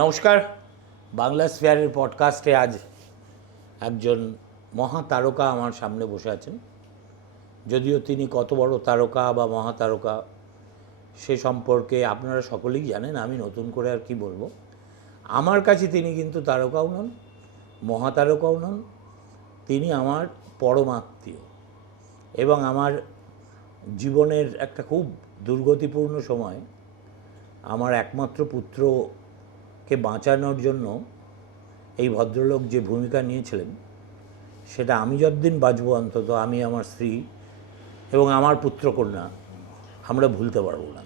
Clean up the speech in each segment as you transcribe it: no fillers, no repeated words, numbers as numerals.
নমস্কার, বাংলা স্ফিয়ারের পডকাস্টে আজ একজন মহাতারকা আমার সামনে বসে আছেন। যদিও তিনি কত বড় তারকা বা মহাতারকা সে সম্পর্কে আপনারা সকলেই জানেন, আমি নতুন করে আর কি বলবো। আমার কাছে তিনি কিন্তু তারকাও নন, মহাতারকাও নন, তিনি আমার পরমাত্মীয় এবং আমার জীবনের একটা খুব দুর্গতিপূর্ণ সময় আমার একমাত্র পুত্রকে বাঁচানোর জন্য এই ভদ্রলোক যে ভূমিকা নিয়েছিলেন সেটা আমি যতদিন বাঁচব অন্তত আমি, আমার স্ত্রী এবং আমার পুত্রকন্যা আমরা ভুলতে পারবো না।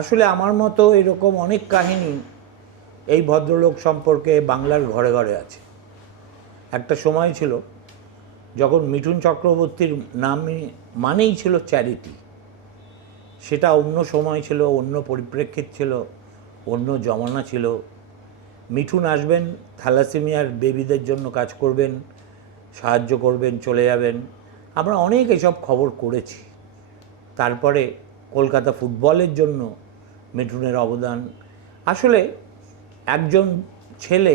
আসলে আমার মতো এরকম অনেক কাহিনী এই ভদ্রলোক সম্পর্কে বাংলার ঘরে ঘরে আছে। একটা সময় ছিল যখন মিঠুন চক্রবর্তীর নাম মানেই ছিল চ্যারিটি। সেটা অন্য সময় ছিল, অন্য পরিপ্রেক্ষিত ছিল, অন্য জমানা ছিল। মিঠুন আসবেন, থ্যালাসেমিয়ার বেবিদের জন্য কাজ করবেন, সাহায্য করবেন, চলে যাবেন। আমরা অনেক এসব খবর করেছি। তারপরে কলকাতা ফুটবলের জন্য মিঠুনের অবদান। আসলে একজন ছেলে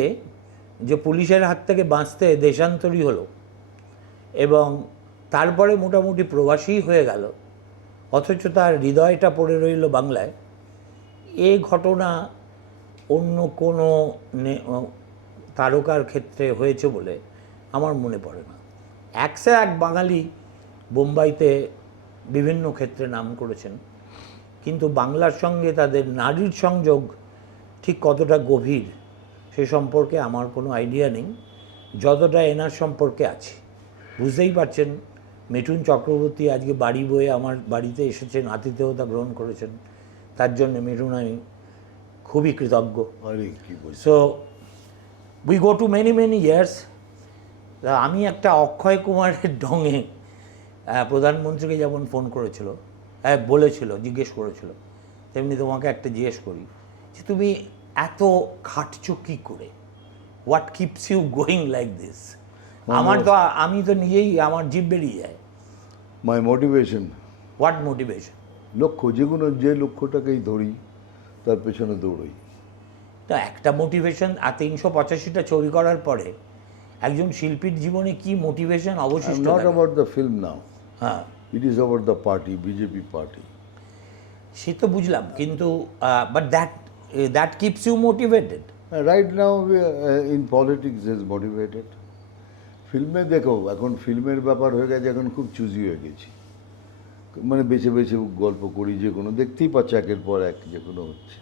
যে পুলিশের হাত থেকে বাঁচতে দেশান্তরী হলো এবং তারপরে মোটামুটি প্রবাসী হয়ে গেল, অথচ তার হৃদয়টা পড়ে রইল বাংলায়, এ ঘটনা অন্য কোনো তারকার ক্ষেত্রে হয়েছে বলে আমার মনে পড়ে না। একশো এক বাঙালি বোম্বাইতে বিভিন্ন ক্ষেত্রে নাম করেছেন, কিন্তু বাংলার সঙ্গে তাদের নারীর সংযোগ ঠিক কতটা গভীর সে সম্পর্কে আমার কোনো আইডিয়া নেই। যতটা এনার সম্পর্কে আছে বুঝতেই পারছেন। মিঠুন চক্রবর্তী আজকে বাড়ি বয়ে আমার বাড়িতে এসেছেন, আতিথেয়তা গ্রহণ করেছেন, তার জন্য মিঠুন আমি খুবই কৃতজ্ঞ। So we go to many many years. আমি একটা অক্ষয় কুমারের ঢঙে প্রধানমন্ত্রীকে যেমন ফোন করেছিল, বলেছিল, জিজ্ঞেস করেছিল, তেমনি তোমাকে একটা জিজ্ঞেস করি যে তুমি এত খাটছো কী করে, what keeps you going like this? আমি তো নিজেই আমার জিভ বেরিয়ে যায়। My motivation. What motivation? লক্ষ্য, যে লক্ষ্যটাকেই ধরি তার পেছনে দৌড়ই। তা একটা মোটিভেশন, আর 385টা ছবি করার পরে একজন শিল্পীর জীবনে কি মোটিভেশন অবশিষ্ট? Not about the film now, হ্যাঁ, it is about the party, BJP party. সে তো বুঝলাম, কিন্তু but that keeps you motivated. Right now in politics is motivated. ফিল্মে দেখো, এখন ফিল্মের ব্যাপার হয়ে গেছে, এখন খুব চুজি হয়ে গেছি, মানে বেছে বেছে গল্প করি, যে কোনো দেখতেই পাচ্ছি একের পর এক যে কোনো হচ্ছে।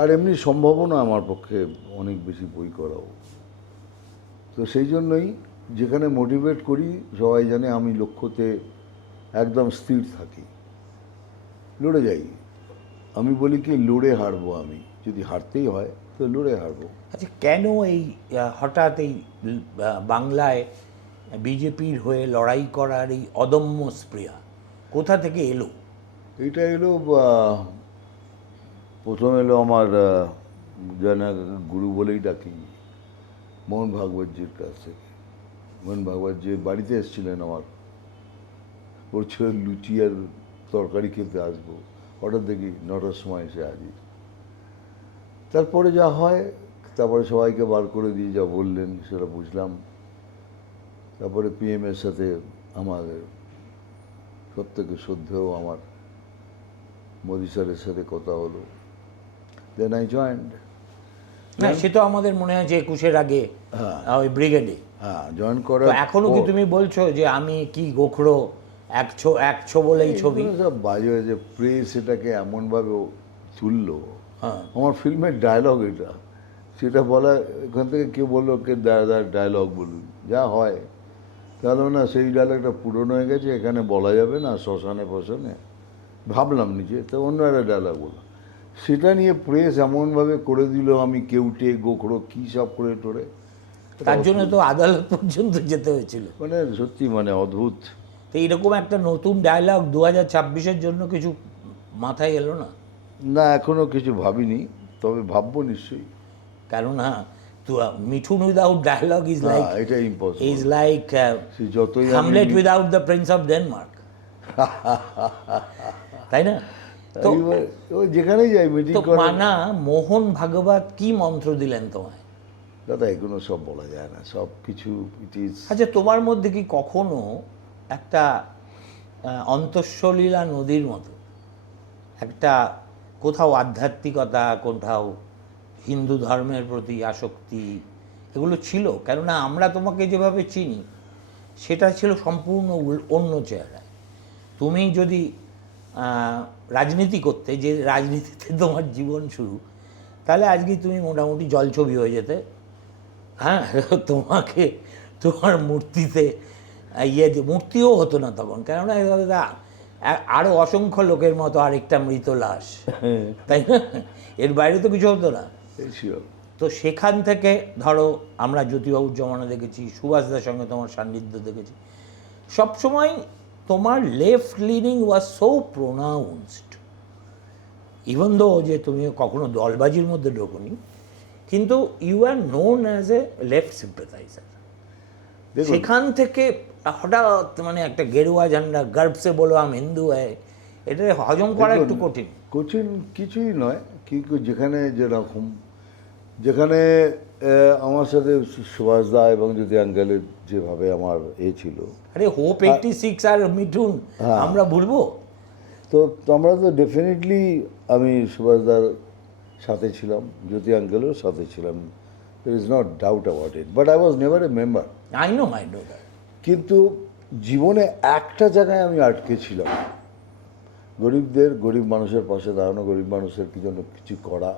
আর এমনি সম্ভাবনা আমার পক্ষে অনেক বেশি বই করাও, তো সেই জন্যই যেখানে মোটিভেট করি সবাই জানে আমি লক্ষ্যতে একদম স্থির থাকি, লড়ে যাই। আমি বলি কি, লড়ে হারবো। আমি যদি হারতেই হয় তো লড়ে হারবো। আচ্ছা, কেন এই হঠাৎ এই বাংলায় বিজেপির হয়ে লড়াই করার এই অদম্য স্পৃহা কোথা থেকে এলো? এটা এলো প্রথম এলো আমার জানা গুরু বলেই ডাকি, মোহন ভাগবতজির কাছ থেকে। মোহন ভাগবতজি বাড়িতে এসেছিলেন আমার, বলছিল লুচি আর তরকারি খেতে আসবো, হঠাৎ দেখি 9টার সময় এসে হাজির। তারপরে যা হয়, তারপরে সবাইকে বার করে দিয়ে যা বললেন সেটা বুঝলাম। তারপরে পিএমের সাথে আমাদের সবথেকে শ্রদ্ধেয় আমার মোদি স্যারের সাথে কথা হলো, দেন আই জয়েন্ড। না, সে তো আমাদের মনে হয় যে 21-এর আগে ওই ব্রিগেডে। হ্যাঁ, জয়েন করা। এখনো কি তুমি বলছো যে আমি কি গোখরো একশো বলেই ছবি? সব বাজে হয়েছে, প্রেস এটাকে এমনভাবে তুললো। হ্যাঁ, আমার ফিল্মের ডায়লগ এটা, সেটা বলা, এখান থেকে কেউ বললো কে ডায়লগ বলুন, যা হয় তাহলে না সেই ডায়লগটা পুরনো হয়ে গেছে, এখানে বলা যাবে না, শ্মশানে ফশানে। ভাবলাম নিজে, তো অন্য একটা ডায়লগ বললাম, সেটা নিয়ে প্রেস এমনভাবে করে দিল, আমি কেউটে গোখরো কী সব করে টোরে। তার জন্য তো আদালত পর্যন্ত যেতে হয়েছিল। মানে সত্যি মানে অদ্ভুত। তো এইরকম একটা নতুন ডায়লগ 2026-এর জন্য কিছু মাথায় এলো না? না, এখনও কিছু ভাবিনি, তবে ভাববো নিশ্চয়ই। কেননা Mithun without dialogue is like, এটা ইম্পসিবল, ইজ লাইক যতই Hamlet without the prince of Denmark, তাই না? তো ওই যেখানেই যাই মিটিং তো করে মানা মোহন ভাগবত কি মন্ত্র দিলেন তোমায়? দাদা এগুলো সব বলা যায় না, সব কিছু ইট ইজ। আচ্ছা, তোমার মধ্যে কি কখনো একটা অন্তঃসলীলা নদীর মতো একটা কোথাও আধ্যাত্মিকতা, কোথাও হিন্দু ধর্মের প্রতি আসক্তি এগুলো ছিল? কেননা আমরা তোমাকে যেভাবে চিনি সেটা ছিল সম্পূর্ণ অন্য চেহারা। তুমি যদি রাজনীতি করতে, যে রাজনীতিতে তোমার জীবন শুরু, তাহলে আজকে তুমি মোটামুটি জলছবি হয়ে যেতে। হ্যাঁ, তোমাকে তোমার মূর্তিতে যে মূর্তিও হতো না তখন, কেননা আরও অসংখ্য লোকের মতো আরেকটা মৃত লাশ, তাই না? এর বাইরে তো কিছু হতো না। তো সেখান থেকে ধরো আমরা জ্যোতিবাবুর জমানা দেখেছি, সুভাষদার সঙ্গে তোমার সান্নিধ্য দেখেছি, সবসময় তোমার left leaning was so pronounced, even though যে তুমি কখনো দলবাজির মধ্যে ঢোকনি, কিন্তু you are known as a left sympathiser. সেখান থেকে হঠাৎ মানে একটা গেরুয়া ঝান্ডা, গর্ব সে বলো আম হিন্দু হয়, এটা হজম করা একটু কঠিন। কঠিন কিছুই নয়, কিন্তু যেখানে আমার সাথে সুভাষদা এবং যদি আঙ্কেলের যেভাবে আমার ছিল, আরে হোপ 86 আর মিঠুন আমরা ভুলবো? তো আমরা তো ডেফিনেটলি আমি সুভাষদার সাথে ছিলাম, জ্যোতি আঙ্কেলের সাথে ছিলাম, there is not doubt about it, but I was never a member. I know that. কিন্তু জীবনে একটা জায়গায় আমি আটকে ছিলাম, গরিব মানুষের পাশে দাঁড়ানো, গরিব মানুষের কি জন্য কিছু করা,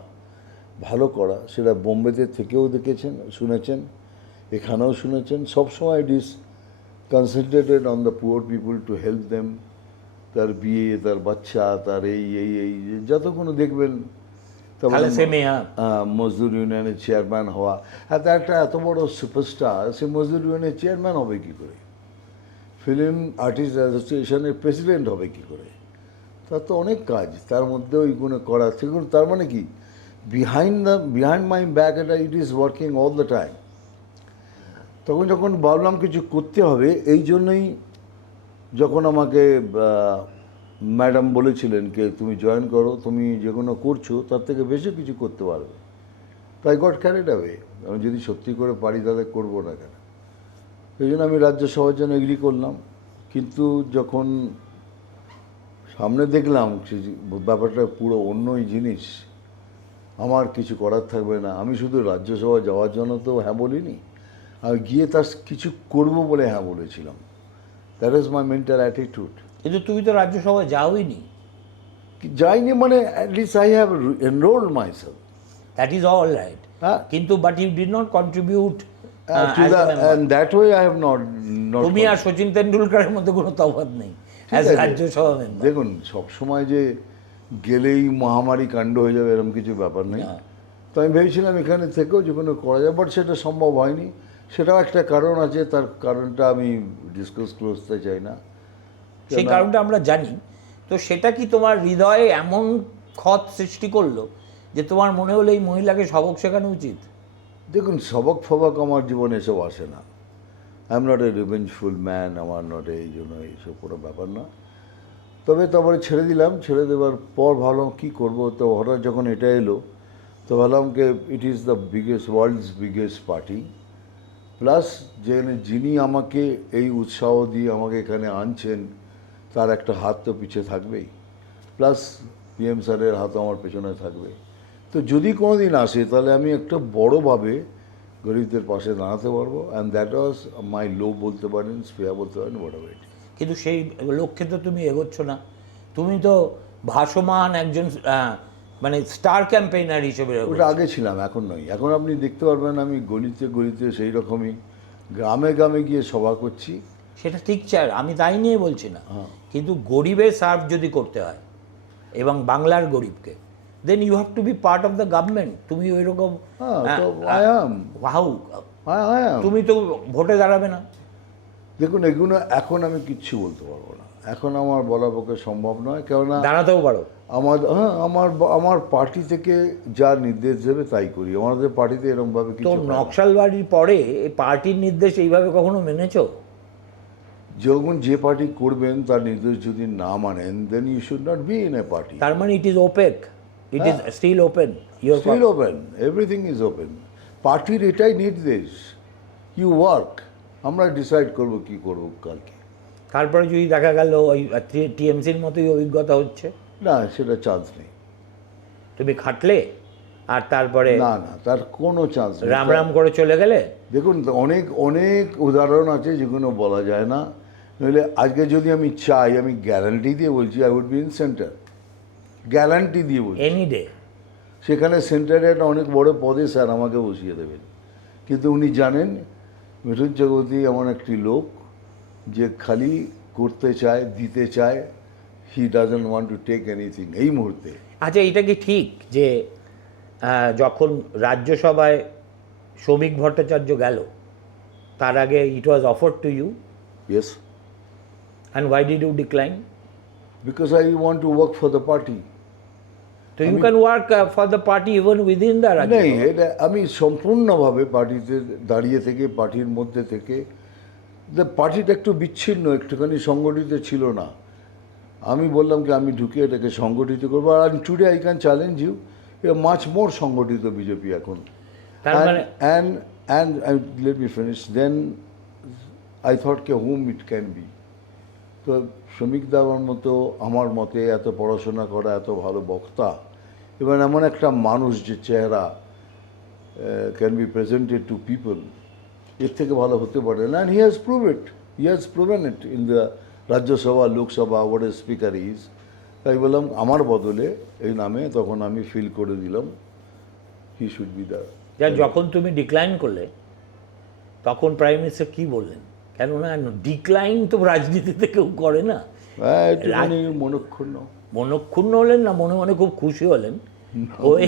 ভালো করা। সেটা বোম্বেতে থেকেও দেখেছেন, শুনেছেন, এখানেও শুনেছেন। সবসময় it is concentrated on the poor people to help them. তার বিয়ে, তার বাচ্চা, তার এই যতক্ষণ দেখবেন, মজদুর ইউনিয়নের চেয়ারম্যান হওয়া। আর একটা এত বড় সুপারস্টার, সে মজদুর ইউনিয়নের চেয়ারম্যান হবে কী করে? ফিল্ম আর্টিস্ট অ্যাসোসিয়েশনের প্রেসিডেন্ট হবে কী করে? তার তো অনেক কাজ, তার মধ্যে ওইগুলো করা। সেগুলো তার মানে কি, বিহাইন্ড মাই ব্যাক এটা it is working all the time. তখন যখন ভাবলাম কিছু করতে হবে, এই জন্যই যখন আমাকে ম্যাডাম বলেছিলেন যে তুমি জয়েন করো, তুমি যেগুলো করছো তার থেকে বেশি কিছু করতে পারবে, তাই গট ক্যারিড অ্যাওয়ে। আমি যদি সত্যি করে পারি তাহলে করবো না কেন? সেই জন্য আমি রাজ্যসভার জন্য এগ্রি করলাম। কিন্তু যখন সামনে দেখলাম ব্যাপারটা পুরো অন্যই জিনিস, আমার কিছু করার থাকবে না। আমি শুধু রাজ্যসভা যাওয়ার জন্য তো হ্যাঁ বলিনি, আমি গিয়ে তার কিছু করব বলে হ্যাঁ বলেছিলাম। That is my mental attitude. কিন্তু তুমি তো রাজ্যসভায় যাওইনি। যাইনি মানে at least I have enrolled myself, that is all right. কিন্তু but you did not contribute to that, and that way I have not তুমি আর সচিন তেন্ডুলকারের মধ্যে কোনো তফাৎ নেই অ্যাজ রাজ্যসভা মেম্বার। দেখুন, সবসময় যে গেলেই মহামারী কাণ্ড হয়ে যাবে এরকম কিছু ব্যাপার নেই। তো আমি ভেবেছিলাম এখানে থেকেও যে কোনো করা যায়, বাট সেটা সম্ভব হয়নি। সেটাও একটা কারণ আছে, তার কারণটা আমি ডিসকাস করতে চাই না। সেই কারণটা আমরা জানি। তো সেটা কি তোমার হৃদয়ে এমন ক্ষত সৃষ্টি করলো যে তোমার মনে হলো এই মহিলাকে সবক শেখানো উচিত? দেখুন, সবক ফবক আমার জীবনে এসব আসে না। I am not a revengeful man, আমার নট এই জন্য এইসব কোনো ব্যাপার না। তবে তারপরে ছেড়ে দিলাম। ছেড়ে দেওয়ার পর ভাবলাম কী করবো। তো হঠাৎ যখন এটা এলো তো ভাবলাম যে it is the world's biggest party, plus যিনি আমাকে এই উৎসাহ দিয়ে আমাকে এখানে আনছেন তার একটা হাত তো পিছিয়ে থাকবেই, প্লাস পিএম স্যারের হাতও আমার পেছনে থাকবে। তো যদি কোনো দিন আসে তাহলে আমি একটা বড়োভাবে গরিবদের পাশে দাঁড়াতে পারবো। অ্যান্ড দ্যাট ওয়াজ মাই লো বলতে পারেন, স্পেয়ার বলতে পারেন, হোয়াটএভার ইট। কিন্তু সেই লক্ষ্যে তো তুমি এগোচ্ছ না। তুমি তো ভাসমান একজন মানে স্টার ক্যাম্পেইনার হিসেবে। ওটা আগে ছিলাম, এখন নয়। এখন আপনি দেখতে পারবেন আমি গলিতে গলিতে সেই রকমই গ্রামে গ্রামে গিয়ে সভা করছি। সেটা ঠিক চাই, আমি তাই নিয়ে বলছি না। কিন্তু গরিবের সার্ভ যদি করতে হয় এবং বাংলার গরিবকে, then you have to be part of the government. তুমি ওই রকম তুমি তো ভোটে দাঁড়াবে না। দেখুন, এগুলো এখন আমি কিচ্ছু বলতে পারবো না, এখন আমার বলার পক্ষে সম্ভব নয়। কেননা দাঁড়াতেও পারো। আমার পার্টি থেকে যা নির্দেশ দেবে তাই করি। আমাদের পার্টিতে এরকমভাবে কিছু। নকশালবাড়ির পরে পার্টির নির্দেশ এইভাবে কখনো মেনেছো? যখন যে পার্টি করবেন তার নির্দেশ যদি না মানেন then you should not be in a party. তার মানে it is open, it is still open, still open, everything is open. পার্টির এটাই নির্দেশ, ইউ ওয়ার্ক, আমরা ডিসাইড করব কি করব কালকে। তারপরে যদি দেখা গেল ওই টিএমসির মতোই অভিজ্ঞতা হচ্ছে, না, সেটা চান্স নেই। তুমি খাটলে আর তারপরে না না, তার কোনো চান্স নেই। রাম রাম করে চলে গেলে। দেখুন, অনেক অনেক উদাহরণ আছে যেগুলো বলা যায় না। নইলে আজকে যদি আমি চাই, আমি গ্যারান্টি দিয়ে বলছি, I would be in centre, guarantee দিয়ে বলছি। এনি ডে সেখানে সেন্টারে একটা অনেক বড় পদে স্যার আমাকে বসিয়ে দেবেন। কিন্তু উনি জানেন মিঠুন চক্রবর্তী এমন একটি লোক যে খালি করতে চায়, দিতে চায়, he doesn't want to take anything এই মুহূর্তে। আচ্ছা, এটা কি ঠিক যে যখন রাজ্যসভায় শ্রমিক ভট্টাচার্য গেল তার আগে it was offered to you, yes, and why did you decline? Because I want to work for the party. তো you can work for the party even within the রাজ্য। নেই, এটা আমি সম্পূর্ণভাবে পার্টিতে দাঁড়িয়ে থেকে, পার্টির মধ্যে থেকে, পার্টিটা একটু বিচ্ছিন্ন, একটুখানি সংগঠিত ছিল না। আমি বললাম কি আমি ঢুকে এটাকে সংগঠিত করবো, আর today I can challenge you, much more সংগঠিত বিজেপি এখন। তার মানে and let me finish, then I thought ke whom it can be. তো শ্রমিক দাবার মতো আমার মতে এত পড়াশোনা করা, এত ভালো বক্তা, এবং এমন একটা মানুষ যে চেহারা can be presented to people, এর থেকে ভালো হতে পারে না। And he has proven it in the Rajya Sabha, Lok Sabha, what a speaker is. তাই বললাম আমার বদলে এই নামে, তখন আমি ফিল করে দিলাম হি শুড বি দ্য। যখন তুমি ডিক্লাইন করলে তখন প্রাইম মিনিস্টার কি বললেন? কেননা ডিক্লাইন তো রাজনীতিতে কেউ করে না। একটুখানি মনক্ষুণ্ণ হলেন না মনে মনে খুব খুশি হলেন? ওই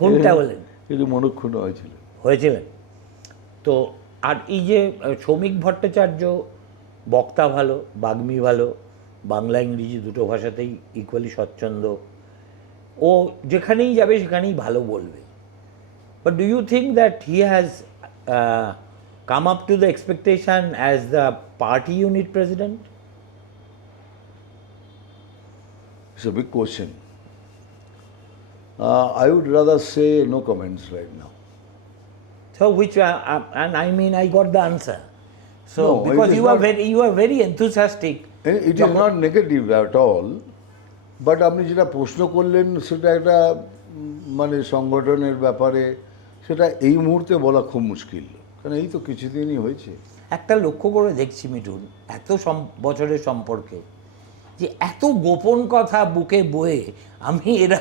কোনটা হলেন? একটু মনক্ষুণ্ণ হয়েছিলেন তো। আর এই যে শ্রমিক ভট্টাচার্য বক্তা ভালো, বাগ্মী ভালো, বাংলা ইংরেজি দুটো ভাষাতেই ইকুয়ালি স্বচ্ছন্দ, ও যেখানেই যাবে সেখানেই ভালো বলবে। But do you think that he has come up to the expectation as the party unit president? It's a big question. I would rather say no comments right now. So which and I mean I got the answer. So No, because it is you are very enthusiastic. It is not negative at all, but আপনি যেটা প্রশ্ন করলেন সেটা একটা মানে সংগঠনের ব্যাপারে, সেটা এই মুহূর্তে বলা খুব মুশকিল, কারণ এই তো কিছুদিনই হয়েছে। একটা লক্ষ্য করে দেখছি মিঠুন, এত বছরের সম্পর্কে যে এত গোপন কথা বুকে বয়ে আমি এরা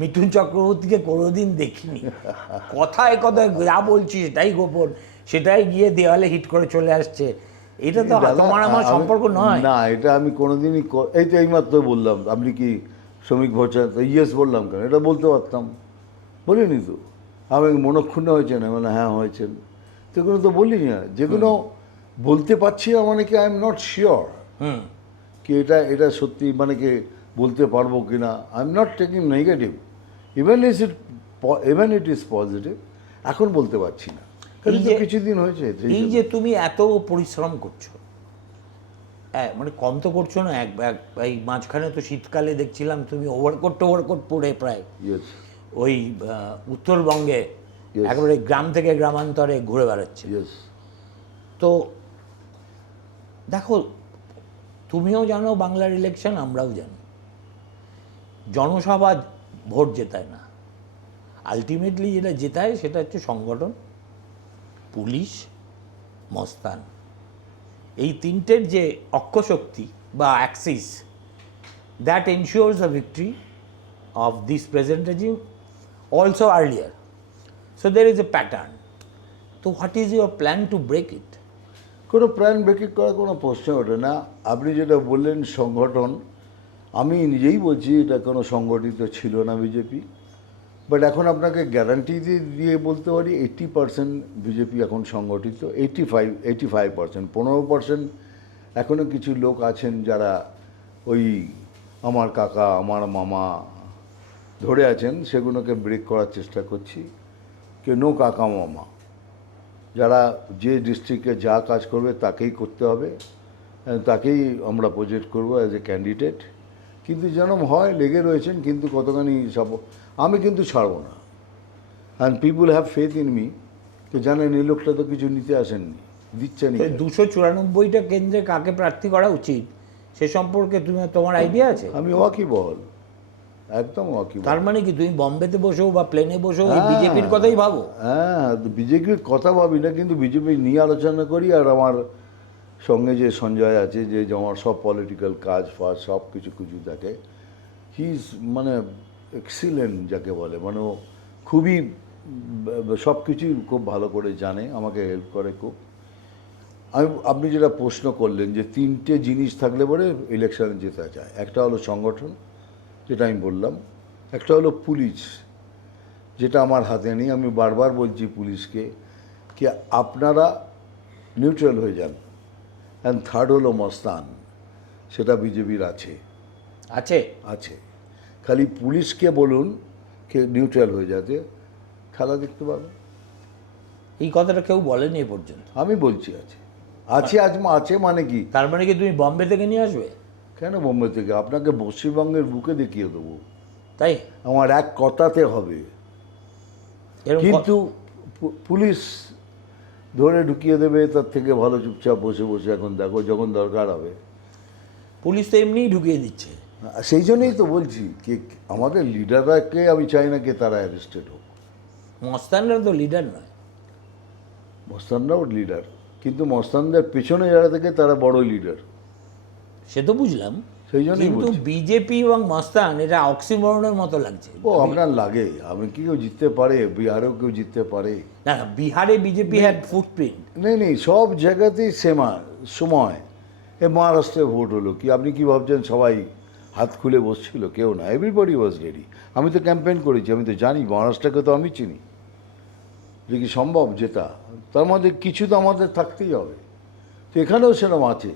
মিঠুন চক্রবর্তীকে কোনোদিন দেখিনি। কথায় কথায় যা বলছি সেটাই গোপন, সেটাই গিয়ে দেওয়ালে হিট করে চলে আসছে। এটা তো তোমার আমার সম্পর্ক নয়। না, এটা আমি কোনোদিনই, এই তো এইমাত্র বললাম আপনি কি শ্রমিক ভট্টাচার্য, ইয়েস বললাম কেন, এটা বলতে পারতাম, বলিনি তো। আমি মনক্ষুণ্ণ হয়েছেন, মানে হ্যাঁ হয়েছেন, সেগুলো তো বলি না। যেগুলো বলতে পারছি না মানে কি আই এম নট শিওর কি এটা সত্যি, মানে কি বলতে পারবো কি না। I am not taking negative, even it is positive, এখন বলতে পারছি না, কিছুদিন হয়েছে। এই যে তুমি এত পরিশ্রম করছো, মানে কম তো করছো না। এই মাঝখানে তো শীতকালে দেখছিলাম তুমি ওভারকোট পরে প্রায় ওই উত্তরবঙ্গে একেবারে গ্রাম থেকে গ্রামান্তরে ঘুরে বেড়াচ্ছে। তো দেখো, তুমিও জানো বাংলার ইলেকশন, আমরাও জানি জনসভা ভোট জেতায় না। আলটিমেটলি যেটা জেতায় সেটা হচ্ছে সংগঠন, পুলিশ, মস্তান। এই তিনটের যে অক্ষশক্তি বা Axis, that ensures the victory of this present regime, also earlier. So there is a pattern. So what is your plan to break it? কোনো প্ল্যান ব্রেকিং করার কোনো প্রশ্ন ওঠে না। আপনি যেটা বললেন সংগঠন, আমি নিজেই বলছি এটা কোনো সংগঠিত ছিল না বিজেপি, বাট এখন আপনাকে গ্যারান্টি দিয়ে বলতে পারি 80% বিজেপি এখন সংগঠিত, 85%। 15% এখনও কিছু লোক আছেন যারা ওই আমার কাকা, আমার মামা ধরে আছেন, সেগুলোকে ব্রেক করার চেষ্টা করছি। কে নো কাকা মামা, যারা যে ডিস্ট্রিক্টে যা কাজ করবে তাকেই করতে হবে, তাকেই আমরা প্রজেক্ট করব অ্যাজ এ ক্যান্ডিডেট। কিন্তু যেরকম হয় লেগে রয়েছেন, কিন্তু কতখানি সব আমি কিন্তু ছাড়বো না। And people have faith in me, তো জানেন এই লোকটা তো কিছু নিতে আসেননি, দিচ্ছেন। 294টা কেন্দ্রে কাকে প্রার্থী করা উচিত সে সম্পর্কে তোমার আইডিয়া আছে? আমি ওয়াকিবহল, একদম ওয়াকিবহল। তার মানে কি তুমি বম্বেতে বসেও বা প্লেনে বসেও বিজেপির কথাই ভাবো? হ্যাঁ, বিজেপির কথা ভাবি না, কিন্তু বিজেপি নিয়ে আলোচনা করি। আর আমার সঙ্গে যে সঞ্জয় আছে, যে আমার সব পলিটিক্যাল কাজ ফাজ সব কিছু কিছু থাকে, হি ইজ মানে এক্সিলেন্ট যাকে বলে, মানে ও খুবই সব কিছুই খুব ভালো করে জানে, আমাকে হেল্প করে খুব। আপনি যেটা প্রশ্ন করলেন যে 3টে জিনিস থাকলে পরে ইলেকশনে জেতা যায়, একটা হলো সংগঠন, যেটা আমি বললাম, একটা হলো পুলিশ, যেটা আমার হাতে নেই। আমি বারবার বলছি পুলিশকে কি আপনারা নিউট্রাল হয়ে যান। অ্যান্ড থার্ড হলো মস্তান, সেটা বিজেপির আছে আছে আছে খালি পুলিশকে বলুন কে নিউট্রাল হয়ে যাতে খেলা দেখতে পাবে। এই কথাটা কেউ বলেনি এ পর্যন্ত। আমি বলছি আছে আছে আছে মানে কি? তার মানে কি তুমি বম্বে থেকে নিয়ে আসবে? কেন বোম্বে থেকে? আপনাকে পশ্চিমবঙ্গের বুকে দেখিয়ে দেবো, তাই আমার এক কথাতে হবে। কিন্তু পুলিশ ধরে ঢুকিয়ে দেবে, তার থেকে ভালো চুপচাপ বসে বসে এখন দেখো, যখন দরকার হবে। পুলিশ তো এমনিই ঢুকিয়ে দিচ্ছে। সেই জন্যই তো বলছি কি আমাদের লিডাররাকে আমি চাই না কি তারা অ্যারেস্টেড হোক। মস্তানরা তো লিডার নয়। মস্তানরাও লিডার, কিন্তু মস্তানদের পেছনে যারা থাকে তারা বড় লিডার। সে তো বুঝলাম, সেই জন্যই কিন্তু বলছি। বিজেপি এবং মস্তান এটা অক্সিমরনের মতো লাগছে। ও আপনার লাগে, আমি কি কেউ জিততে পারে? বিহারেও কেউ জিততে পারে না না, বিহারে বিজেপি হ্যাড ফুটপ্রিন্ট। নেই, সব জায়গাতেই সময়। এ মহারাষ্ট্রে ভোট হলো কি আপনি কি ভাবছেন সবাই হাত খুলে বসছিল? কেউ না, এভরিবডি ওয়াজ রেডি। আমি তো ক্যাম্পেইন করেছি, আমি তো জানি মহারাষ্ট্রকে তো আমি চিনি, যে কি সম্ভব জেতা। তার মধ্যে কিছু তো আমাদের থাকতেই হবে। তো এখানেও সেরকম আছে,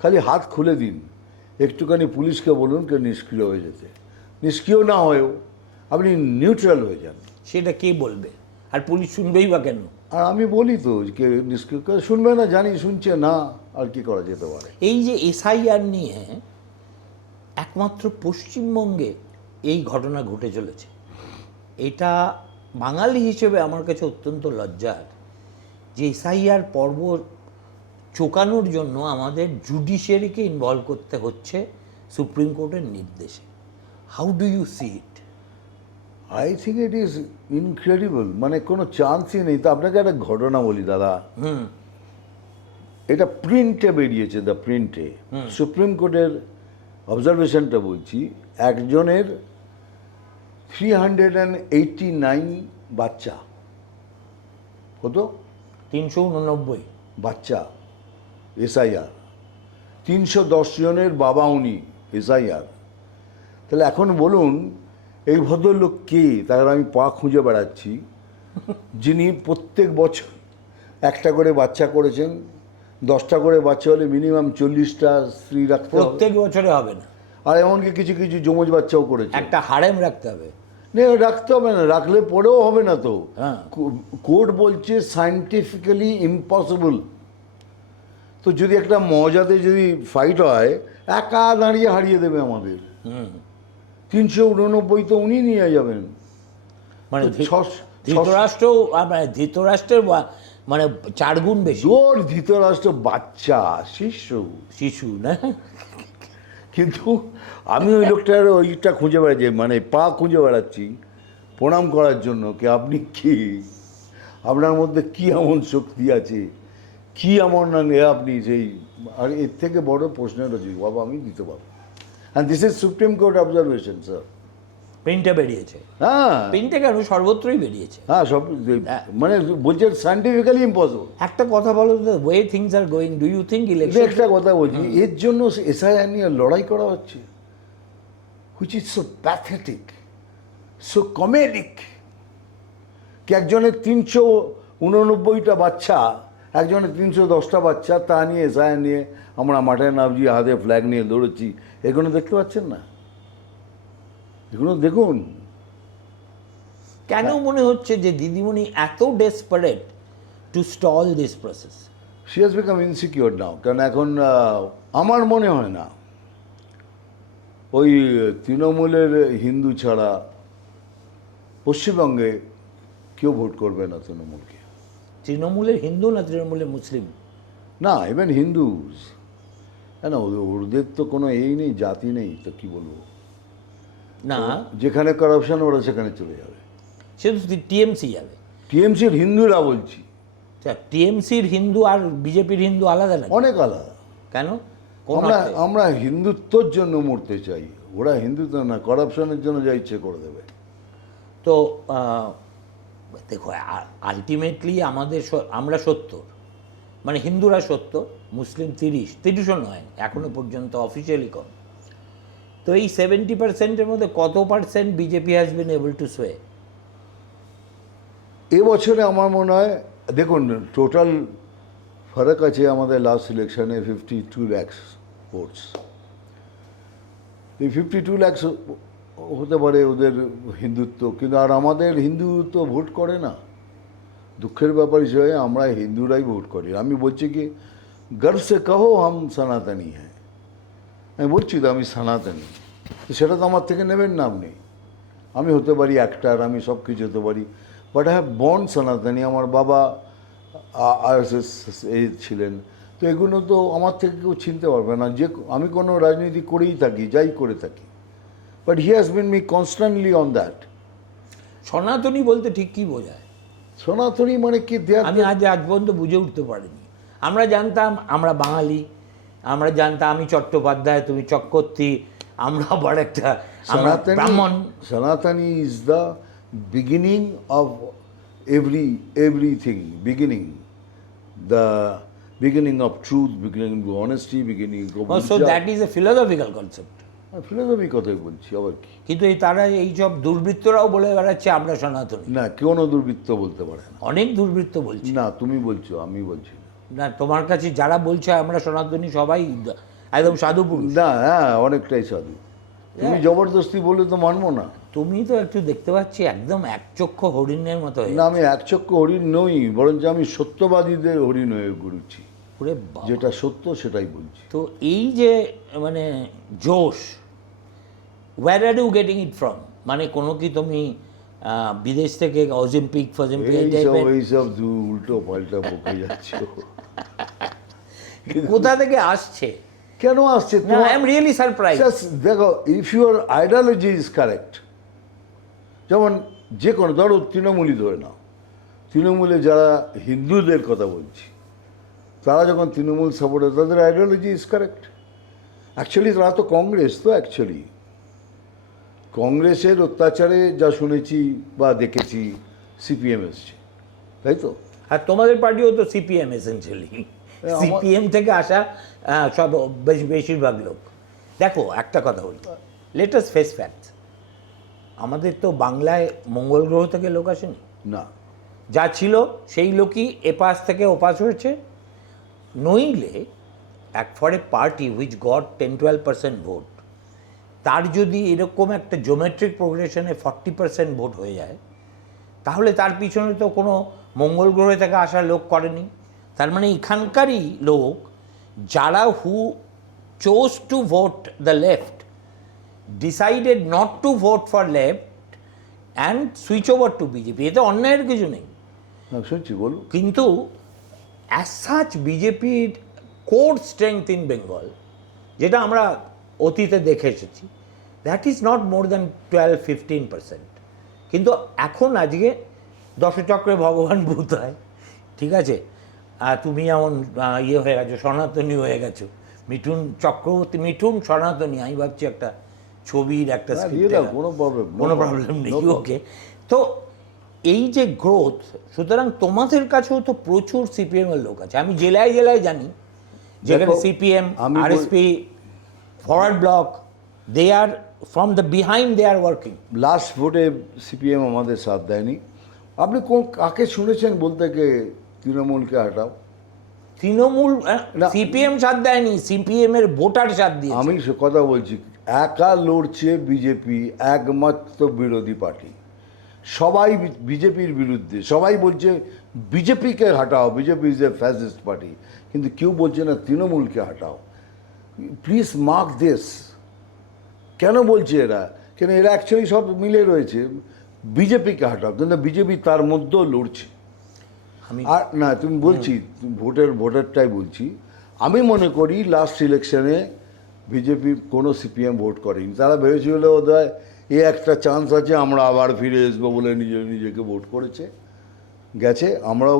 খালি হাত খুলে দিন। একটুখানি পুলিশকে বলুন কে নিষ্ক্রিয় হয়ে যেতে, নিষ্ক্রিয় না হয়েও আপনি নিউট্রাল হয়ে যান। সেটা কে বলবে? আর পুলিশ শুনবেই বা কেন? আর আমি বলি তো কে নিষ্ক্রিয় শুনবে না, জানি শুনছে না, আর কি করা যেতে পারে। এই যে এসআইআর নিয়ে একমাত্র পশ্চিমবঙ্গে এই ঘটনা ঘটে চলেছে, এটা বাঙালি হিসেবে আমার কাছে অত্যন্ত লজ্জার যে এসআইআর পর্ব চোকানোর জন্য আমাদের জুডিশিয়ারিকে ইনভলভ করতে হচ্ছে সুপ্রিম কোর্টের নির্দেশে। How do you see it? I think it is incredible, মানে কোনো চান্সই নেই। তো আপনাকে একটা ঘটনা বলি দাদা, এটা প্রিন্টে বেরিয়েছে, দ্য প্রিন্টে সুপ্রিম কোর্টের অবজারভেশনটা বলছি। একজনের 389 বাচ্চা, কত 389 বাচ্চা এসআইআর, 310 জনের বাবা উনি এসআইআর। তাহলে এখন বলুন এই ভদ্রলোক কে? তার আমি পা খুঁজে বেড়াচ্ছি, যিনি প্রত্যেক বছর একটা করে বাচ্চা করেছেন। 10টা করে বাচ্চা হলে মিনিমাম 40টা স্ত্রী রাখতে হবে। প্রত্যেক বছরে হবে না, আর এমনকি কিছু কিছু যমজ বাচ্চাও করেছে। একটা হারেম রাখতে হবে। না, রাখতে হবে না, রাখলে পরেও হবে না তো। হ্যাঁ। কোর্ট বলছে সায়েন্টিফিক্যালি ইম্পসিবল। তো যদি একটা মজাতে যদি ফাইট হয়, একা দাঁড়িয়ে হারিয়ে দেবে আমাদের। 389 তো উনি নিয়ে যাবেন। মানে তো ধৃতরাষ্ট্রের মানে 4 গুণ বেশি। জোর ধৃতরাষ্ট্র বাচ্চা শিশু না? কিন্তু আমি ওই লোকটার ওইটা খুঁজে বেড়াচ্ছি, মানে পা খুঁজে বেড়াচ্ছি প্রণাম করার জন্য। কি আপনি কি, আপনার মধ্যে কি এমন শক্তি আছে, কি এমন না আপনি সেই, আর এর থেকে বড় প্রশ্নের আছে বাবা আমি দিতে পারবো। And this is supreme court observation sir. প্রিন্টে বেরিয়েছে। হ্যাঁ, প্রিন্টে কেন, সর্বত্রই বেরিয়েছে। হ্যাঁ, সব মানে বলছে সায়েন্টিফিক্যালি ইম্পসিবল। একটা কথা বলো তো, way things are going, do you think election? একটা কথা বলছি, এর জন্য এসআইআর নিয়ে লড়াই করা হচ্ছে, which is so pathetic, so comedic. কি একজনের 389টা বাচ্চা, একজনের 310টা বাচ্চা, তা নিয়ে এসআইআর নিয়ে আমরা মাঠে নামছি, হাতে ফ্ল্যাগ নিয়ে দৌড়চ্ছি। এগুলো দেখতে পাচ্ছেন না? এগুলো দেখুন। কেন মনে হচ্ছে যে দিদিমণি এত desperate to stall this process? She has become insecure now, কারণ এখন আমার মনে হয় না ওই তৃণমূলের হিন্দু ছাড়া পশ্চিমবঙ্গে কেউ ভোট করবে না তৃণমূলকে। তৃণমূলের হিন্দু না তৃণমূলের মুসলিম? না, ইভেন হিন্দুজ, হ্যাঁ না, ওদের তো কোনো এই নেই, জাতি নেই, তো কি বলবো, না, যেখানে কারাপশন ওরা সেখানে চলে যাবে। সে তো টিএমসি যাবে। টিএমসির হিন্দুরা বলছি, টিএমসির হিন্দু আর বিজেপির হিন্দু আলাদা না? অনেক আলাদা। কেন? কোন আমরা অর্থে? আমরা হিন্দুত্বর জন্য মরতে চাই, ওরা হিন্দুত্ব না, করাপশনের জন্য যা ইচ্ছে করে দেবে। তো দেখো, আলটিমেটলি আমরা 70, মানে হিন্দুরা 70, মুসলিম 30ও নয় এখনো পর্যন্ত অফিসিয়ালি কম। তো এই 70%-এর মধ্যে কত percent BJP has been able to sow? এবছরে আমার মনে হয়, দেখুন টোটাল ফারাক আছে আমাদের লাস্ট ইলেকশনে 52 lakhs ভোটস। এই 52 lakhs হতে পারে ওদের হিন্দুত্ব, কিন্তু আর আমাদের হিন্দুত্ব ভোট করে না। দুঃখের ব্যাপার হিসেবে আমরা হিন্দুরাই ভোট করি। আমি বলছি কি, গর্ব সে কহো হাম সনাতনী হ্যাঁ, আমি বলছি তো আমি সনাতনী, তো সেটা তো আমার থেকে নেবেন না আপনি। আমি হতে পারি অ্যাক্টার, আমি সব কিছু হতে পারি, বাট আই হ্যাভ বর্ন সনাতনী। আমার বাবা RSS ছিলেন, তো এগুলো তো আমার থেকে কেউ চিনতে পারবে না। যে আমি কোনো রাজনীতি করেই থাকি, যাই করে থাকি, but he has been me constantly on that. সনাতনী বলতে ঠিক কি বোঝায়? সনাতনী মানে কি, দেয়ার আমি আজ পর্যন্ত বুঝে উঠতে পারিনি। আমরা জানতাম আমরা বাঙালি, আমরা জানতাম আমি চট্টোপাধ্যায়, তুমি চক্রবর্তী, আমরা আবার একটা ব্রাহ্মণ। সনাতনী is the beginning of everything, the beginning of truth, beginning of honesty, beginning of So that is a philosophical concept. Philosophy কথাই বলছি, আবার কি। কিন্তু তারা এইসব দুর্বৃত্তরাও বলে বেড়াচ্ছে আমরা সনাতনী। না, কোনো দুর্বৃত্ত বলতে পারে না। অনেক দুর্বৃত্ত বলছে। না, তুমি বলছো, আমি বলছি না। না, তোমার কাছে যারা বলছে আমরা সনাতনী সবাই একদম সাধু পুরুষ। না, হ্যাঁ, অনেকটাই সাধু। তুমি জবরদস্তি বললে তো মানবো না। তুমি তো একটু দেখতে পাচ্ছি একদম একচক্ষু হরিণের মতো হয়ে না, আমি একচক্ষু হরিণ নই, বরঞ্চ আমি সত্যবাদীদের হরিণ হয়ে ঘুরছি। ওরে বাবা। যেটা সত্য সেটাই বলছি। তো এই যে মানে জোশ, where are you getting it from? মানে কোনো কি তুমি বিদেশ থেকে অলিম্পিক এইসব উল্টো পাল্টা বকে যাচ্ছে। কোথা থেকে আসছে? কেন আসছে? I am really surprise. দেখো, if your ideology is correct, যেমন যে কোনো, ধরো তৃণমূলই ধরে নাও, তৃণমূলে যারা হিন্দুদের কথা বলছি, তারা যখন তৃণমূল সাপোর্টার, তাদের আইডিওলজি ইজ কারেক্ট। অ্যাকচুয়ালি তারা তো কংগ্রেস, তো অ্যাকচুয়ালি কংগ্রেসের অত্যাচারে যা শুনেছি বা দেখেছি সিপিএম এসছে, তাই তো? আর তোমাদের পার্টিও তো সিপিএম এসেন্সিয়ালি, সিপিএম থেকে আসা সব বেশিরভাগ লোক। দেখো একটা কথা বলি, লেট আস ফেস ফ্যাক্টস। আমাদের তো বাংলায় মঙ্গল গ্রহ থেকে লোক আসেনি না, যা ছিল সেই লোকই এপাশ থেকে ওপাশ হয়েছে। নইলে for a party which goat 10-12% vote, তার যদি এরকম একটা জিওমেট্রিক প্রোগ্রেশনে 40% ভোট হয়ে যায়, তাহলে তার পিছনে তো কোনো মঙ্গল গ্রহ থেকে আসা লোক করেনি। তার মানে এখানকারই লোক যারা who chose to vote the left decided not to vote for left and switch over to BJP. এতে অন্যায়ের কিছু নেই, শুনছি, বলুন। কিন্তু অ্যাজ সাচ বিজেপির কোর স্ট্রেংথ ইন বেঙ্গল, যেটা আমরা অতীতে দেখে এসেছি, that is not more than 12-15%। কিন্তু এখন আজকে দশচক্রে ভগবান ভূত হয়, ঠিক আছে? তুমি যেমন ইয়ে হয়ে গেছো, সনাতনী হয়ে গেছো, মিঠুন চক্রবর্তী, মিঠুন সনাতনী, আমি ভাবছি একটা ছবির একটা কোনো প্রবলেম নেই, ওকে। তো এই যে গ্রোথ, সুতরাং তোমাদের কাছেও তো প্রচুর সিপিএমের লোক আছে। আমি জেলায় জেলায় জানি যেখানে CPM, RSP, Forward Bloc, they are from the behind they are working. Last ভোটে সিপিএম আমাদের সাথ দেয়নি। আপনি কাকে শুনেছেন বলতে কে তৃণমূলকে হটাও? তৃণমূল সিপিএম সাথ দেয়নি, সিপিএম এর ভোটার সাথ দিয়ে। আমি সে কথা বলছি, একা লড়ছে বিজেপি, একমাত্র বিরোধী পার্টি। সবাই বিজেপির বিরুদ্ধে, সবাই বলছে বিজেপিকে হাটাও, BJP is a fascist party, কিন্তু কেউ বলছে না তৃণমূলকে হাটাও। Please mark this. কেন বলছে এরা? কেন এরা অ্যাকচুয়ালি সব মিলে রয়েছে, বিজেপিকে হাটাও, কিন্তু বিজেপি তার মধ্যেও লড়ছে। আমি আর না, তুমি বলছি ভোটারটাই বলছি, আমি মনে করি লাস্ট ইলেকশনে বিজেপি কোনো সিপিএম ভোট করেনি। তারা ভেবেছিল বোধহয় এ একটা চান্স আছে, আমরা আবার ফিরে আসবো বলে নিজেকে ভোট করেছে, গেছে, আমরাও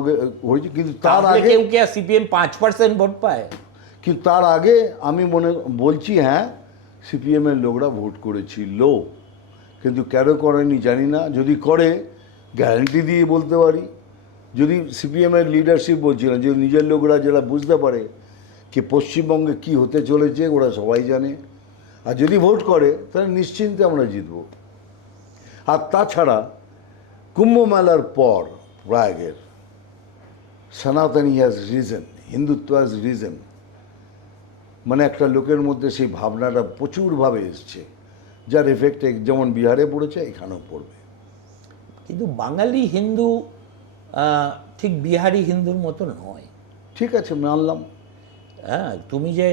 হয়েছি। কিন্তু তার তাহলে আগে কেউ কি সিপিএম 5% ভোট পায়? কিন্তু তার আগে আমি বলছি হ্যাঁ, সিপিএমের লোকরা ভোট করেছিল, কিন্তু কেন করেনি জানি না। যদি করে গ্যারান্টি দিয়ে বলতে পারি, যদি সিপিএমের লিডারশিপ বলছি না, যদি নিজের লোকরা যারা বুঝতে পারে কি পশ্চিমবঙ্গে কি হতে চলেছে, ওরা সবাই জানে, আর যদি ভোট করে তাহলে নিশ্চিন্তে আমরা জিতব। আর তাছাড়া কুম্ভ মেলার পর প্রয়াগের সনাতনী has reason, Hindutva has reason, মানে একটা লোকের মধ্যে সেই ভাবনাটা প্রচুরভাবে এসছে, যার এফেক্ট যেমন বিহারে পড়েছে এখানেও পড়বে। কিন্তু বাঙালি হিন্দু ঠিক বিহারি হিন্দুর মতো নয়। ঠিক আছে, মানলাম। হ্যাঁ, তুমি যে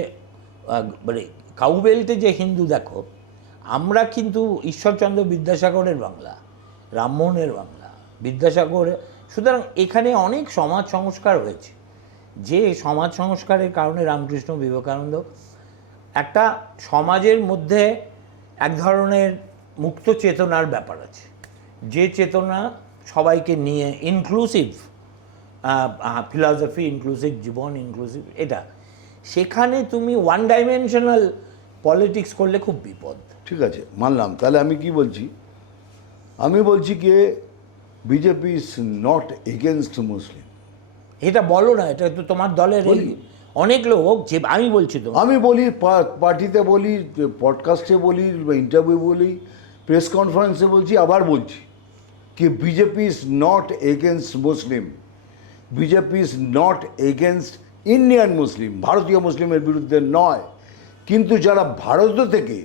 মানে কাউবেল্টে যে হিন্দু দেখো, আমরা কিন্তু ঈশ্বরচন্দ্র বিদ্যাসাগরের বাংলা, রামমোহনের বাংলা, বিদ্যাসাগর, সুতরাং এখানে অনেক সমাজ সংস্কার হয়েছে, যে সমাজ সংস্কারের কারণে রামকৃষ্ণ বিবেকানন্দ একটা সমাজের মধ্যে এক ধরনের মুক্ত চেতনার ব্যাপার আছে, যে চেতনা সবাইকে নিয়ে ইনক্লুসিভ ফিলসফি, ইনক্লুসিভ জীবন, ইনক্লুসিভ, এটা সেখানে তুমি ওয়ান ডাইমেনশনাল পলিটিক্স করলে খুব বিপদ। ঠিক আছে, মানলাম। তাহলে আমি কি বলছি? আমি বলছি কি বিজেপি ইজ নট এগেনস্ট মুসলিম। এটা বলো না, এটা তো তোমার দলের এই অনেক লোক, যে আমি বলছি তো, আমি বলি, পার্টিতে বলি, পডকাস্টে বলি, ইন্টারভিউ বলি, প্রেস কনফারেন্সে বলছি, আবার বলছি কি BJP is not against Muslim, BJP is not against Indian মুসলিম, ভারতীয় মুসলিমের বিরুদ্ধে নয়, কিন্তু যারা ভারত থেকে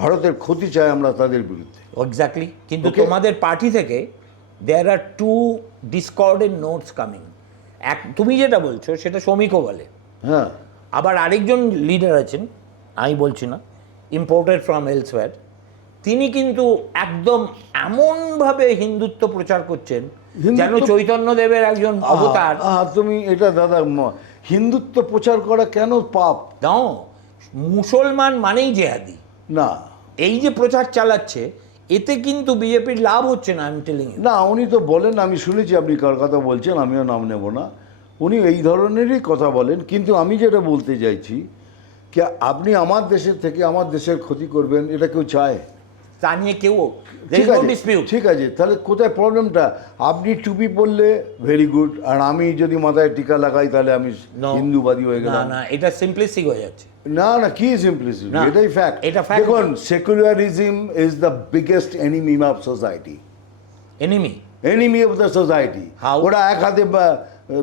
ভারতের ক্ষতি চায় আমরা তাদের বিরুদ্ধে। এক্স্যাক্টলি। কিন্তু Okay. তোমাদের পার্টি থেকে দেয়ার আর টু ডিসকর্ডেন্ট নোটস কামিং। তুমি যেটা বলছো সেটা শ্রমিকও বলে, হ্যাঁ, আবার আরেকজন লিডার আছেন, আমি বলছি না, ইম্পোর্টেড ফ্রম এলসওয়্যার, তিনি কিন্তু একদম এমনভাবে হিন্দুত্ব প্রচার করছেন যেন চৈতন্যদেবের একজন অবতার। তুমি এটা দাদা, হিন্দুত্ব প্রচার করা কেন পাপ? দাও, মুসলমান মানেই জেহাদি, না এই যে প্রচার চালাচ্ছে, এতে কিন্তু বিজেপির লাভ হচ্ছে না, আমি টেলিং ইউ। না, উনি তো বলেন, আমি শুনেছি আপনি কার কথা বলছেন, আমিও নাম নেব না, উনি এই ধরনেরই কথা বলেন। কিন্তু আমি যেটা বলতে চাইছি কি, আপনি আমার দেশের থেকে আমার দেশের ক্ষতি করবেন, এটা কেউ চায়? তা নিয়ে কেউ ঠিক আছে, ঠিক আছে, তাহলে কোথায় প্রবলেমটা? আপনি টুপি পরলে ভেরি গুড, আর আমি যদি মাথায় টিকা লাগাই তাহলে আমি হিন্দুবাদী হয়ে না গেলাম। না, এটা সিম্পলিস্টিক হয়ে যাচ্ছে। না না, কি সিম্পলিসিটি? না, এটাই ফ্যাক্ট। এটা fact। দেখুন, secularism is the biggest enemy of society, enemy. Enemy of the society. How? ওরা এক হাতে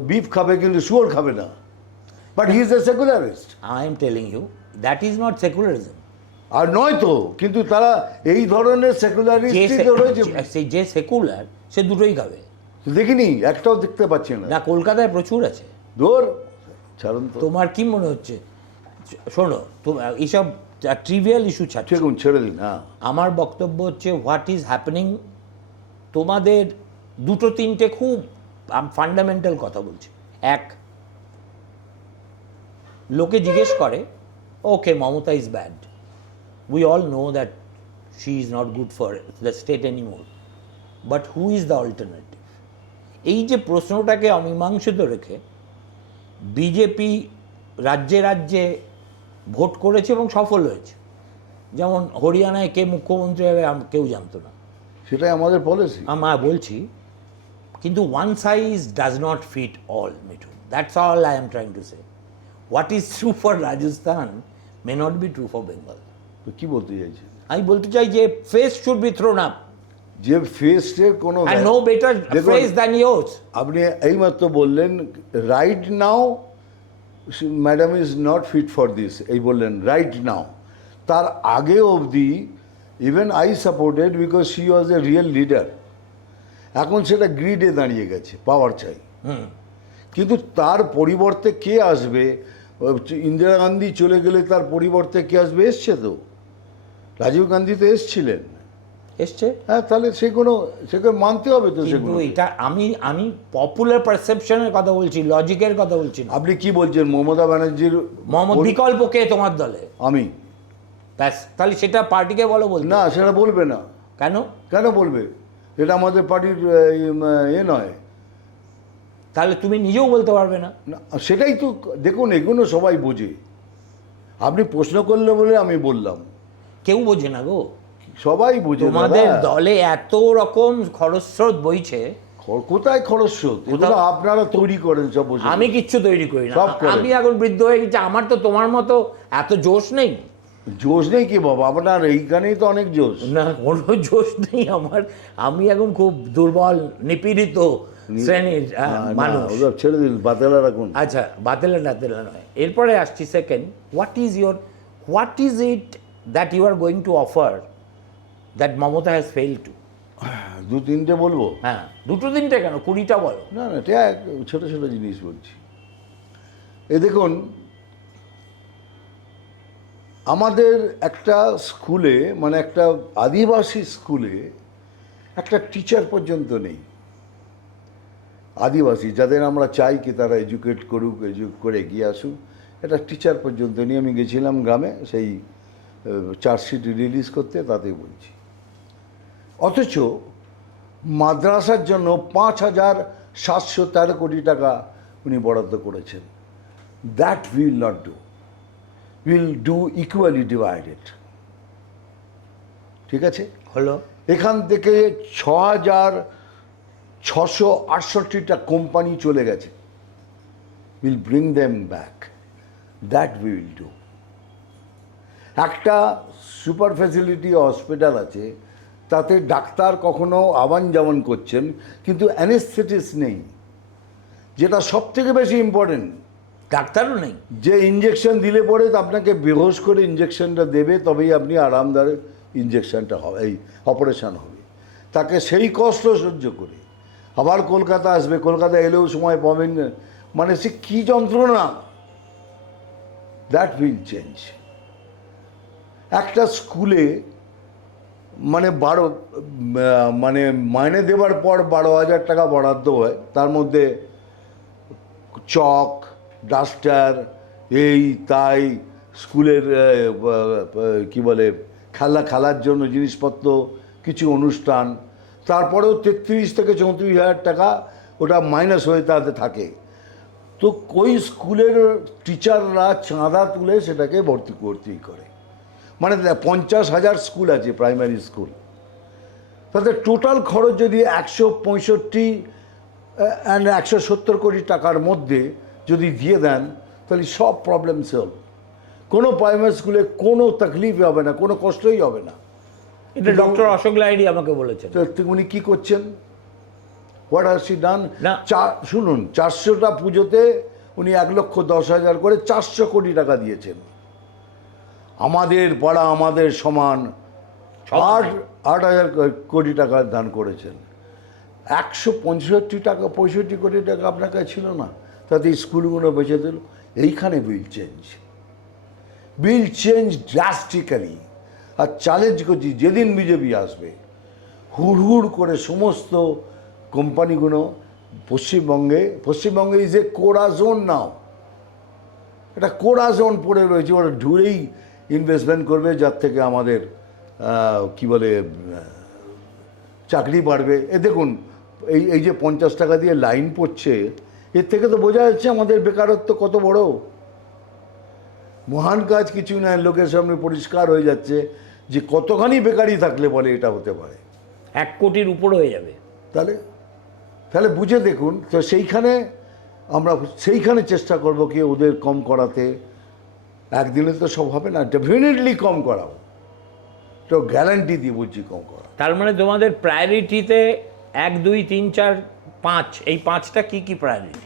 বিফ খাবে কিন্তু শুয়োর খাবে না, but he is a secularist. I am telling you that is not secularism. আর নয় তো, কিন্তু তারা এই ধরনের সেকুলারিস্ট রয়েছে। যে সেকুলার সে দুটোই খাবে। দেখিনি, একটাও দেখতে পাচ্ছি না। না, কলকাতায় প্রচুর আছে। ধর ছাড়ুন তো, তোমার কি মনে হচ্ছে? শোনো, এইসব ট্রিভিয়াল ইস্যু ছাড়ছে, ঠিকুন ছেড়ে দিন। হ্যাঁ, আমার বক্তব্য হচ্ছে হোয়াট ইজ হ্যাপেনিং। তোমাদের দুটো তিনটে খুব ফান্ডামেন্টাল কথা বলছি। এক, লোকে জিজ্ঞেস করে, okay Mamata is bad, we all know that she is not good for the state anymore, but who is the alternative? এই যে প্রশ্নটাকে অমীমাংসিত রেখে বিজেপি রাজ্যে রাজ্যে ভোট করেছে এবং সফল হয়েছে। যেমন হরিয়ানায় কে মুখ্যমন্ত্রী হবে কেউ জানতো না, সেটাই আমাদের পলিসি। আমরা বলছি। কিন্তু one size does not fit all, Mithun, that's all I am trying to say. What is true for Rajasthan may not be true for Bengal. তো কি বলতে চাইছেন? আমি বলতে চাই যে face should be thrown up, যে ফেস্টের কোনো and no better phrase than yours. আপনি এইমাত্র বললেন right now madam is not fit for this, এই বললেন রাইট নাও। তার আগে অবধি even I supported because she was a real leader, এখন সেটা গ্রিডে দাঁড়িয়ে গেছে, পাওয়ার চাই। হুম। কিন্তু তার পরিবর্তে কে আসবে? ইন্দিরা গান্ধী চলে গেলে তার পরিবর্তে কে আসবে? এসছে তো, রাজীব গান্ধী তো এসছিলেন। এসছে। হ্যাঁ, তাহলে সেগুলো মানতে হবে তো। কিন্তু সেগুলো এটা আমি পপুলার পারসেপশনের কথা বলছি, লজিকের কথা বলছি না। আপনি কি বলছেন? মমতা ব্যানার্জির বিকল্প কে তোমার দলে? আমি। ব্যাস, তাহলে সেটা পার্টিকে বলো বলতে। না, সেটা বলবে না। কেন? কেন বলবে? এটা আমাদের পার্টির এ নয়। তাহলে তুমি নিজেও বলতে পারবে না? না, সেটাই তো। দেখুন, এগুলো সবাই বোঝে। আপনি প্রশ্ন করলে বলে আমি বললাম। কেউ বোঝে না গো, সবাই বোঝে। তোমাদের দাদা, দলে এত রকম খরস্রোত বইছে। কোথায় খরচ? এগুলো আপনারা তৈরি করেন সব বসে। আমি কিচ্ছু তৈরি করি না। সব করেন। আমি এখন বৃদ্ধ হয়ে গেছি, আমার তো তোমার মতো এত জোশ নেই। জোশ নেই কি বাবা? আপনার এইখানেই তো অনেক জোশ। না, কোনো জোশ নেই আমার। আমি এখন খুব দুর্বল, নিপীড়িত শ্রেণীর মানুষ। ওসব ছেড়ে দিন, বাতেলা রাখুন। আচ্ছা, বাতেলা টাতেলা নয়। এরপরে আসছি second, what is it that you are going to offer that Mamata has fail to? দু তিনটে বলবো? হ্যাঁ, দুটো তিনটে কেন, 20টা বলো। না না, এটা ছোট ছোট জিনিস বলছি। এ দেখুন, আমাদের একটা স্কুলে, মানে একটা আদিবাসী স্কুলে একটা টিচার পর্যন্ত নেই। আদিবাসী যাদের আমরা চাই কি তারা এডুকেট করুক, করে এগিয়ে আসুক, একটা টিচার পর্যন্ত নেই। আমি গেছিলাম গ্রামে সেই চার্জশিট রিলিজ করতে, তাতে বলছি। অথচ মাদ্রাসার জন্য 5,713 কোটি টাকা উনি বরাদ্দ করেছেন। That will not do, will do equally divided. ঠিক আছে? হলো। এখান থেকে 6,668টা কোম্পানি চলে গেছে। Will bring them back, that will do. একটা সুপার ফ্যাসিলিটি হসপিটাল আছে, তাতে ডাক্তার কখনো আবান যাবান করছেন, কিন্তু অ্যানেস্থেটিস্ট নেই, যেটা সব থেকে বেশি ইম্পর্টেন্ট। ডাক্তারও নেই। যে ইঞ্জেকশন দিলে পরে আপনাকে বেহোশ করে ইঞ্জেকশনটা দেবে, তবেই আপনি আরামদায়ক ইঞ্জেকশনটা হবে, এই অপারেশন হবে। তাকে সেই কষ্ট সহ্য করে আবার কলকাতা আসবে, কলকাতা এলেও সময় পাবেন না। মানে সে কী যন্ত্রণা। That will change. একটা স্কুলে মানে মানে মাইনে দেওয়ার পর 12,000 টাকা বরাদ্দ হয়, তার মধ্যে চক, ডাস্টার, এই তাই, স্কুলের কি বলে খেলার জন্য জিনিসপত্র, কিছু অনুষ্ঠান, তারপরেও 33 থেকে 34,000 টাকা ওটা মাইনাস হয়ে তাতে থাকে। তো কই স্কুলের টিচাররা চাঁদা তুলে সেটাকে ভর্তি করে। মানে 50,000 স্কুল আছে, প্রাইমারি স্কুল। তাদের টোটাল খরচ যদি 165 কোটি টাকার মধ্যে যদি দিয়ে দেন, তাহলে সব প্রবলেম সলভ। কোনো প্রাইমারি স্কুলে কোনো তকলিফ হবে না, কোনো কষ্টই হবে না। এটা ডক্টর অশোক লাহিড়ী আমাকে বলেছেন। তো উনি কী করছেন? হোয়াট হ্যাজ শি ডান? না, শুনুন, 400টা পুজোতে উনি 1,10,000 করে 400 কোটি টাকা দিয়েছেন। আমাদের পাড়া আমাদের সমান 8,000 কোটি টাকা দান করেছেন। 165 কোটি টাকা আপনার কাছে ছিল না, তাতে স্কুলগুলো বেঁচে দিল। এইখানে উইল চেঞ্জ ড্রাস্টিক্যালি। আর চ্যালেঞ্জ করছি, যেদিন বিজেপি আসবে, হুড় করে সমস্ত কোম্পানিগুলো পশ্চিমবঙ্গে ইজ এ কোরা জোন নাও। এটা কোরা জোন পড়ে রয়েছে, ওরা ঢুড়েই ইনভেস্টমেন্ট করবে, যার থেকে আমাদের কি বলে চাকরি বাড়বে। এ দেখুন, এই যে 50 টাকা দিয়ে লাইন পড়ছে, এর থেকে তো বোঝা যাচ্ছে আমাদের বেকারত্ব কত বড়। মহান কাজ কিছু না, লোকের সামনে পরিষ্কার হয়ে যাচ্ছে যে কতখানি বেকারি থাকলে বলে এটা হতে পারে। 1 কোটির উপর হয়ে যাবে। তাহলে বুঝে দেখুন। তো আমরা সেইখানে চেষ্টা করব কি ওদের কম করাতে। একদিনে তো সব হবে না, ডেফিনেটলি কম করাবো, তো গ্যারান্টি দিয়ে বলছি কম করা। তার মানে তোমাদের প্রায়োরিটিতে 1, 2, 3, 4, 5, এই 5টা কি priority?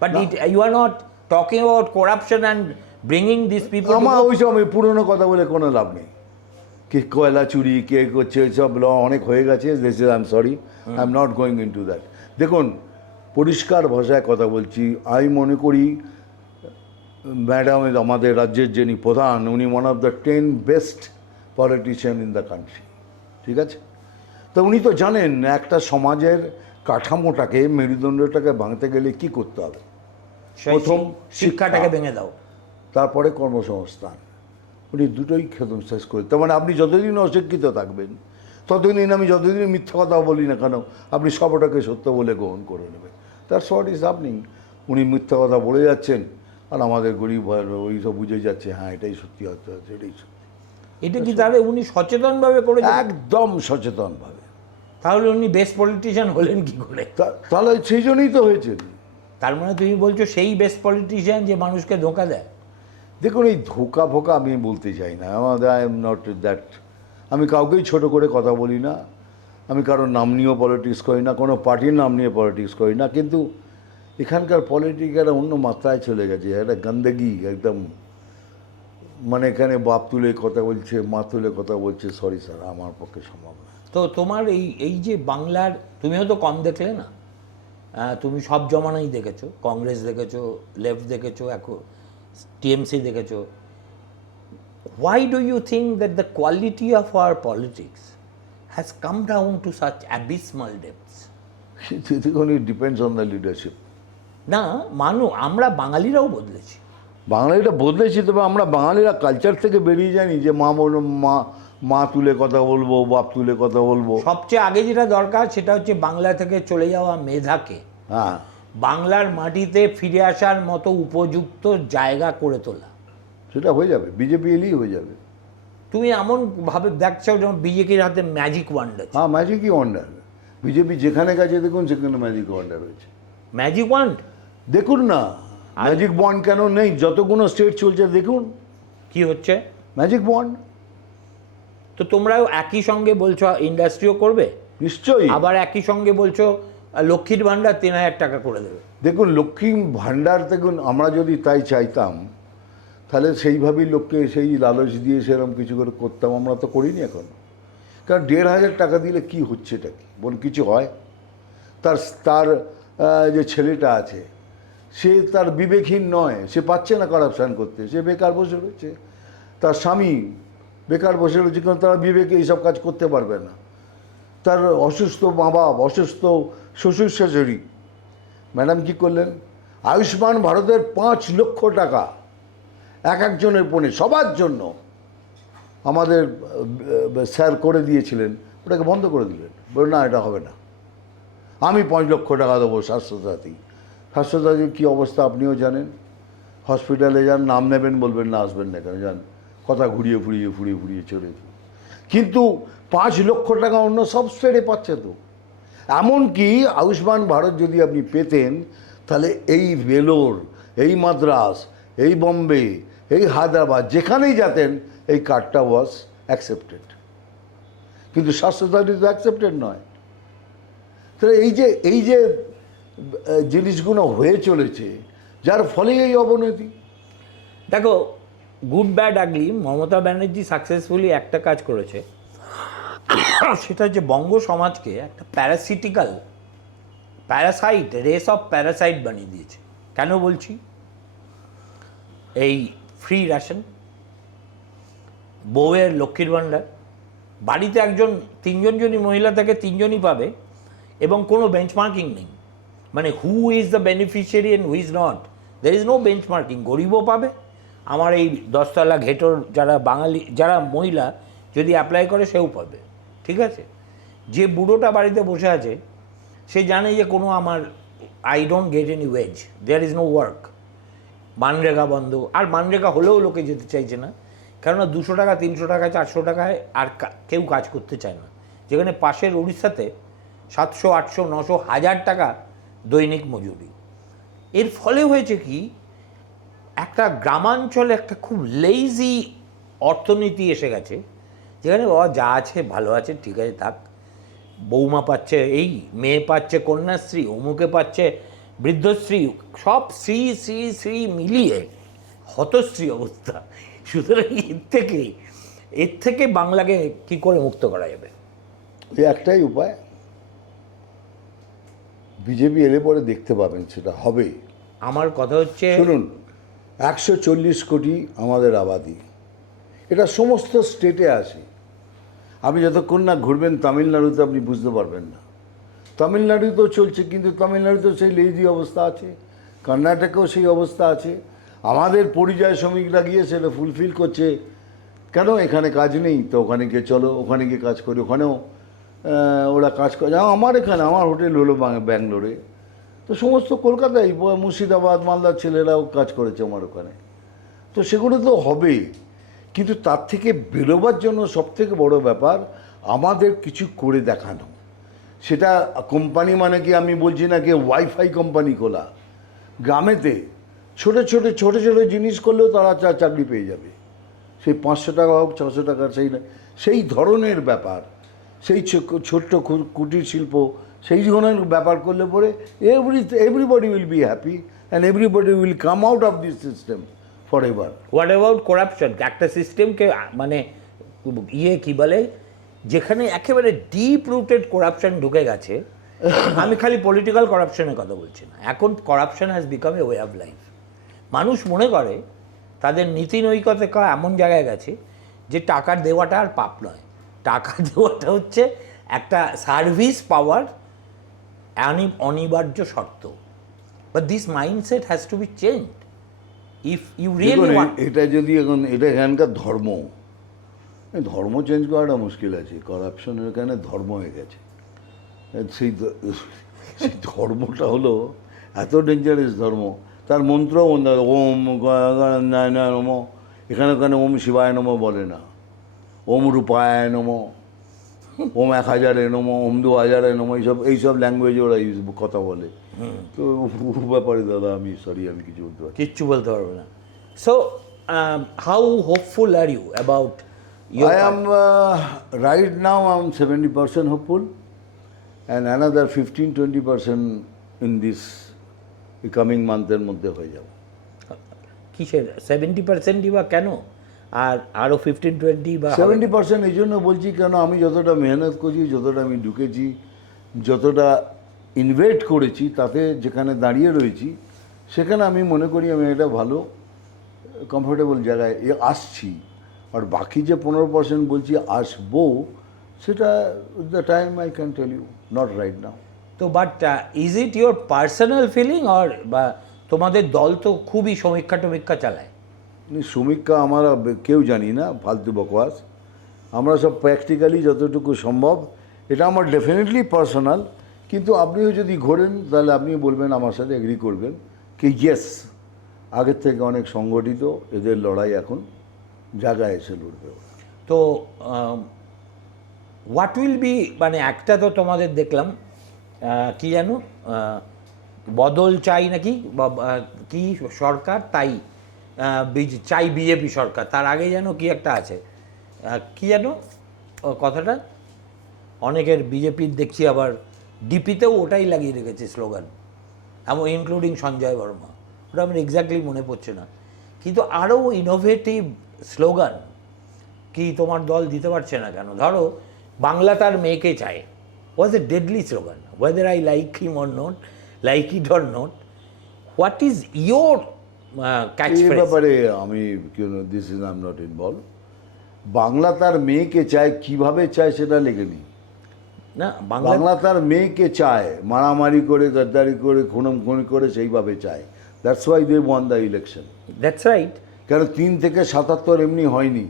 But you are not talking about corruption and bringing this people. আমার ওইসব আমি পুরনো কথা বলে কোনো লাভ নেই। কে কয়লা চুরি কে করছে সব অনেক হয়ে গেছে, this is I am sorry, I am not going in to that. দেখুন, পরিষ্কার ভাষায় কথা বলছি, আমি মনে করি ম্যাডাম আমাদের রাজ্যের যিনি প্রধান, উনি one of the 10 best politician in the country, ঠিক আছে? তো উনি তো জানেন একটা সমাজের কাঠামোটাকে, মেরুদণ্ডটাকে ভাঙতে গেলে কি করতে হবে। প্রথম শিক্ষাটাকে ভেঙে দাও, তারপরে কর্মসংস্থান। উনি দুটোই খেতম শেষ করে, তার মানে আপনি যতদিন অশিক্ষিত থাকবেন ততদিন, আমি যতদিন মিথ্যা কথা বলি না কেন, আপনি সবটাকে সত্য বলে গ্রহণ করে নেবেন। তার শর্ট ইজ আপনি, উনি মিথ্যা কথা বলে যাচ্ছেন আর আমাদের গরিব ওই সব বুঝে যাচ্ছে হ্যাঁ এটাই সত্যি হতে হচ্ছে, এটাই সত্যি। এটা কি তাহলে উনি সচেতনভাবে করে? একদম সচেতনভাবে। তাহলে উনি বেস্ট পলিটিশিয়ান হলেন কি করে? তাহলে সেই জন্যই তো হয়েছেন। তার মানে তুমি বলছো সেই বেস্ট পলিটিশিয়ান যে মানুষকে ধোঁকা দেয়? দেখুন, এই ধোঁকা ফোকা আমি বলতে চাই না, আমাদের আই এম নট দ্যাট। আমি কাউকেই ছোট করে কথা বলি না, আমি কারোর নাম নিয়েও পলিটিক্স করি না, কোনো পার্টির নাম নিয়ে পলিটিক্স করি না, কিন্তু এখানকার পলিটিক্স একটা অন্য মাত্রায় চলে গেছে, একটা গন্দগি একদম। মানে এখানে বাপ তুলে কথা বলছে, মা তুলে কথা বলছে, সরি স্যার, আমার পক্ষে সম্ভব না। তো তোমার এই যে বাংলার, তুমি হয়তো কম দেখলে না, তুমি সব জমানাই দেখেছো, কংগ্রেস দেখেছো, লেফট দেখেছো, এখন টিএমসি দেখেছো। Why do you think that the quality of our politics has come down to such abysmal depths? দেখুন, it depends on the leadership. না আমরা বাঙালিরাও বদলেছি। বাঙালিরা বদলেছি, তবে আমরা বাঙালিরা কালচার থেকে বেরিয়ে জানি যে মা তুলে কথা বলবো, বাপ তুলে কথা বলবো। সবচেয়ে আগে যেটা দরকার সেটা হচ্ছে বাংলা থেকে চলে যাওয়া মেধাকে হ্যাঁ, বাংলার মাটিতে ফিরে আসার মতো উপযুক্ত জায়গা করে তোলা। সেটা হয়ে যাবে, বিজেপি এলেই হয়ে যাবে। তুমি এমন ভাবে দেখছো যেমন বিজেপির হাতে ম্যাজিক ওয়ান্ডার। হ্যাঁ, ম্যাজিকই ওয়ান্ডার। বিজেপি যেখানে গেছে দেখুন, সেখানে ম্যাজিক ওয়ান্ডার হয়েছে। ম্যাজিক ওয়ান্ড দেখুন না, ম্যাজিক বন্ড কেন নেই? যতগুলো স্টেট চলছে দেখুন কি হচ্ছে, ম্যাজিক বন্ড। তো তোমরাও একই সঙ্গে বলছো ইন্ডাস্ট্রিও করবে, নিশ্চয়ই। আবার একই সঙ্গে বলছো লক্ষ্মীর ভাণ্ডার 3000 টাকা করে দেবে। দেখুন, লক্ষ্মী ভাণ্ডার, দেখুন আমরা যদি তাই চাইতাম তাহলে সেইভাবেই লোককে সেই লালচ দিয়ে সেরকম কিছু করে করতাম, আমরা তো করিনি এখন। কারণ 1500 টাকা দিলে কি হচ্ছে, এটা কি বল কিছু হয়? তার যে ছেলেটা আছে সে তার বিবেকহীন নয়, সে পাচ্ছে না কারাপশান করতে, সে বেকার বসে রয়েছে। তার স্বামী বেকার বসে রয়েছে, কারণ তারা বিবেকে এইসব কাজ করতে পারবে না। তার অসুস্থ মা বাপ, অসুস্থ শ্বশুর শাশুড়ি, ম্যাডাম কী করলেন? আয়ুষ্মান ভারতের 5 লক্ষ টাকা একজনের পণে সবার জন্য আমাদের স্যার করে দিয়েছিলেন, ওটাকে বন্ধ করে দিলেন, বলে না এটা হবে না, আমি 5 লক্ষ টাকা দেবো স্বাস্থ্যসাথী। স্বাস্থ্যসাথীর কী অবস্থা আপনিও জানেন। হসপিটালে যান, নাম নেবেন, বলবেন না আসবেন না কেন, যান, কথা ঘুরিয়ে ফুরিয়ে চলে। কিন্তু 5 লক্ষ টাকা অন্য সব স্টেটে পাচ্ছে তো। এমনকি আয়ুষ্মান ভারত যদি আপনি পেতেন তাহলে এই ভেলোর, এই মাদ্রাস, এই বম্বে, এই হায়দ্রাবাদ, যেখানেই যেতেন এই কার্ডটা ওয়াজ অ্যাকসেপ্টেড, কিন্তু স্বাস্থ্যসাথী তো অ্যাকসেপ্টেড নয়। তাহলে এই যে জিনিসগুলো হয়ে চলেছে, যার ফলে এই অবনতি। দেখো, গুড ব্যাড আগলি, মমতা ব্যানার্জি সাকসেসফুলি একটা কাজ করেছে, সেটা হচ্ছে বঙ্গ সমাজকে একটা প্যারাসাইট রেস অফ প্যারাসাইট বানিয়ে দিয়েছে। কেন বলছি? এই ফ্রি রেশন, বউয়ের লক্ষ্মীর ভাণ্ডার, বাড়িতে তিনজন যদি মহিলা থাকে 3জনই পাবে, এবং কোনো বেঞ্চমার্কিং নেই। মানে who is the beneficiary and who is not, there is no benchmarking. গরিবও পাবে, আমার এই 10 তলা ঘেটোর যারা মহিলা যদি অ্যাপ্লাই করে সেও পাবে, ঠিক আছে? যে বুড়োটা বাড়িতে বসে আছে সে জানে যে I don't get any wages, there is no work. MNREGA বন্ধ, আর মানরেগা হলেও লোকে যেতে চাইছে না, কেননা 200 টাকা, 300 টাকা, 400 টাকায় আর কেউ কাজ করতে চায় না। যেখানে পাশের উড়িষ্যাতে 700, 800, 900, 1000 টাকা দৈনিক মজুরি। এর ফলে হয়েছে কি, একটা গ্রামাঞ্চলে একটা খুব লেইজি অর্থনীতি এসে গেছে, যেখানে বাবা যা আছে ভালো আছে, ঠিক আছে থাক, বৌমা পাচ্ছে, এই মেয়ে পাচ্ছে কন্যাশ্রী, অমুকে পাচ্ছে বৃদ্ধশ্রী, সব শ্রী মিলিয়ে হতশ্রী অবস্থা। সুতরাং এর থেকে এর থেকে বাংলাকে কি করে মুক্ত করা যাবে? এই একটাই উপায়, বিজেপি এলে পরে দেখতে পাবেন সেটা হবে। আমার কথা হচ্ছে, শুনুন, 140 কোটি আমাদের আবাদি, এটা সমস্ত স্টেটে আছে। আপনি যতক্ষণ না ঘুরবেন তামিলনাড়ুতে আপনি বুঝতে পারবেন না। তামিলনাড়ুতেও চলছে, কিন্তু তামিলনাড়ুতেও সেই লেজি অবস্থা আছে, কর্ণাটকেও সেই অবস্থা আছে। আমাদের পরিযায়ী শ্রমিকরা গিয়ে সেটা ফুলফিল করছে। কেন? এখানে কাজ নেই, তো ওখানে গিয়ে চলো, ওখানে গিয়ে কাজ করি, ওখানেও ওরা কাজ করে। আমার এখানে আমার হোটেল হলো ব্যাঙ্গালোরে, তো সমস্ত কলকাতায় মুর্শিদাবাদ মালদার ছেলেরাও কাজ করেছে আমার ওখানে। তো সেগুলো তো হবেই, কিন্তু তার থেকে বেরোবার জন্য সবথেকে বড় ব্যাপার আমাদের কিছু করে দেখানো। সেটা কোম্পানি মানে কি আমি বলছি না কি ওয়াইফাই কোম্পানি খোলা, গ্রামেতে ছোট ছোট ছোট ছোট জিনিস করলেও তারা চাকরি পেয়ে যাবে। সেই 500 টাকা হোক 600 টাকার, সেই ধরনের ব্যাপার, সেই ছোট্ট কুটির শিল্প, সেই ধরনের ব্যাপার করলে পরে everybody will be happy and everybody will come out of this system for ever. What about corruption? একটা সিস্টেমকে মানে কি বলে, যেখানে একেবারে ডিপ রুটেড করাপশন ঢুকে গেছে। আমি খালি পলিটিক্যাল করাপশনের কথা বলছি না, এখন corruption has become a way of life. মানুষ মনে করে তাদের নীতি নৈতিকতা এমন জায়গায় গেছে যে টাকা দেওয়াটা আর পাপ নয়, টাকা দেওয়াটা হচ্ছে একটা সার্ভিস পাওয়ার অনিবার্য শর্ত। But this mindset has to be change if you really want. এটা যদি এখন এটা এখানকার ধর্ম, ধর্ম চেঞ্জ করাটা মুশকিল আছে। করাপশনের এখানে ধর্ম হয়ে গেছে। সেই ধর্মটা হলো এত ডেঞ্জারাস ধর্ম, তার মন্ত্র ওম নম, এখানে ওখানে ওম শিবায় নম বলে না, ওম রূপায় নম, ওম 1000 নম, ওম 2000 নম, এইসব ল্যাঙ্গুয়েজে ওরা কথা বলে। তো ব্যাপারে দাদা আমি কিছু বলতে পারি, কিচ্ছু বলতে পারবো না। So how hopeful are you about? I am right now I'm 70% hopeful, and another 15-20% in this coming month-এর মধ্যে হয়ে যাবে। কিসের 70%ই বা কেন? আর আরও 15-20 বা 70% এই জন্য বলছি, কেন আমি যতটা মেহনত করছি, যতটা আমি ঢুকেছি, যতটা ইনভেস্ট করেছি, তাতে যেখানে দাঁড়িয়ে রয়েছি সেখানে আমি মনে করি আমি একটা ভালো কমফোর্টেবল জায়গায় আসছি। আর বাকি যে 15% বলছি আসবো, সেটা the time I can tell you, not right now. তো but is it your personal feeling or বা তোমাদের দল তো খুবই সমীক্ষা টমীক্ষা চালায়? সমীক্ষা আমরা কেউ জানি না, ফালতু বকওয়াস। আমরা সব প্র্যাকটিক্যালি যতটুকু সম্ভব, এটা আমার ডেফিনেটলি পার্সোনাল। কিন্তু আপনিও যদি ঘোরেন তাহলে আপনি বলবেন, আমার সাথে এগ্রি করবেন কি ইয়েস, আগের থেকে অনেক সংগঠিত, এদের লড়াই এখন জায়গায় এসে লড়বে। তো হোয়াট উইল বি, মানে একটা তো তোমাদের দেখলাম কি জানো, বদল চাই নাকি কি সরকার, তাই চাই বিজেপি সরকার, তার আগে যেন কি একটা আছে, কি যেন কথাটা, অনেকের বিজেপির দেখছি আবার ডিপিতেও ওটাই লাগিয়ে রেখেছে স্লোগান, এমন ইনক্লুডিং সঞ্জয় বর্মা। ওটা আমার এক্স্যাক্টলি মনে পড়ছে না, কিন্তু আরও ইনোভেটিভ স্লোগান কি তোমার দল দিতে পারছে না কেন? ধরো বাংলা তার মেয়েকে চায়, was a deadly slogan, whether I like him or not, like it or not. What is your এই ব্যাপারে আমি this is I am not involve. Bangla তার মেয়েকে চায়, কিভাবে চায় সেটা লেখে নি না। বাংলা তার মেয়েকে চায়, মারামারি করে, গদ্দারি করে, খুনোখুনি করে সেইভাবে চায়। That's why they won the election. That's right. কেন 3 থেকে 77 এমনি হয়নি।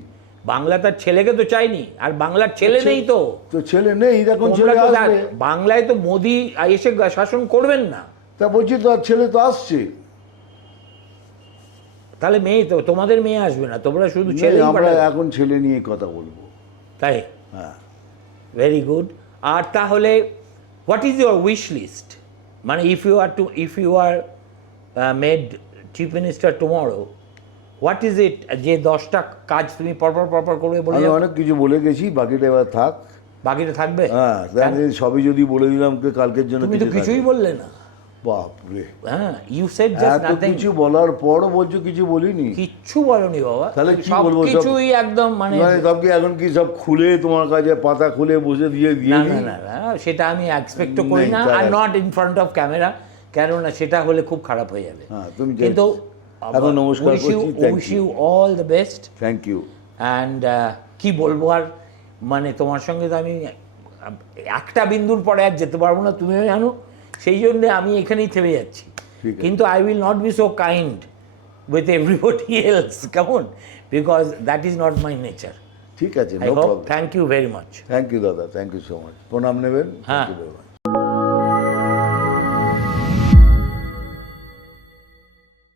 বাংলা তার ছেলেকে তো চায়নি, আর বাংলার ছেলে নেই তো। তো ছেলে নেই, এখন ছেলে আসবে। বাংলায় তো মোদি এসে শাসন করবেন না, তা বলছি তো, আর ছেলে তো আসছে। তাহলে মেয়ে তো, তোমাদের মেয়ে আসবে না, তোমরা শুধু ছেলে। আমরা এখন ছেলে নিয়ে কথা বলবো, তাই? হ্যাঁ, ভেরি গুড। আর তাহলে what is your wish list? মানে if you are made chief minister tomorrow, what is it, যে 10টা কাজ তুমি পরপর করে বলে? আমি অনেক কিছু বলে গেছি, বাকিটা এবার থাক। বাকিটা থাকবে? হ্যাঁ, সবই যদি বলে দিলাম কালকের জন্য, তুমি তো কিছুই বললে না। বাপরে, হ্যাঁ, ইউ সেড জাস্ট এত নাথিং। কিছু বলার পরও বলছো কিছু বলিনি? কিচ্ছু বলনি বাবা, তাহলে কি সব বলবো? সব- কিছুই একদম মানে মানে সব কি এখন কি সব খুলে তোমার কাছে পাতা খুলে বসে দিয়ে না দিই? না না না, সেটা আমি এক্সপেক্টও করি নেই, না, তার আর এক- not in front of camera, কেননা সেটা হলে খুব খারাপ হয়ে যাবে। হ্যাঁ, তুমি কিন্তু এখন নমস্কার করছি, thank wish you. You all the best. Thank you. And কি বলবো আর, মানে তোমার সঙ্গে তো আমি একটা বিন্দুর পরে আর যেতে পারবো না, তুমিও জানো, সেই জন্যে আমি এখানেই থেমে যাচ্ছি। ঠিক আছে। কিন্তু I will not be so kind with everybody else, কেমন, because that is not my nature. ঠিক আছে, I know hope, problem. Thank you very much. Thank you দাদা, থ্যাংক ইউ সো মাচ। প্রণাম নেবেন। হ্যাঁ। Thank you very much.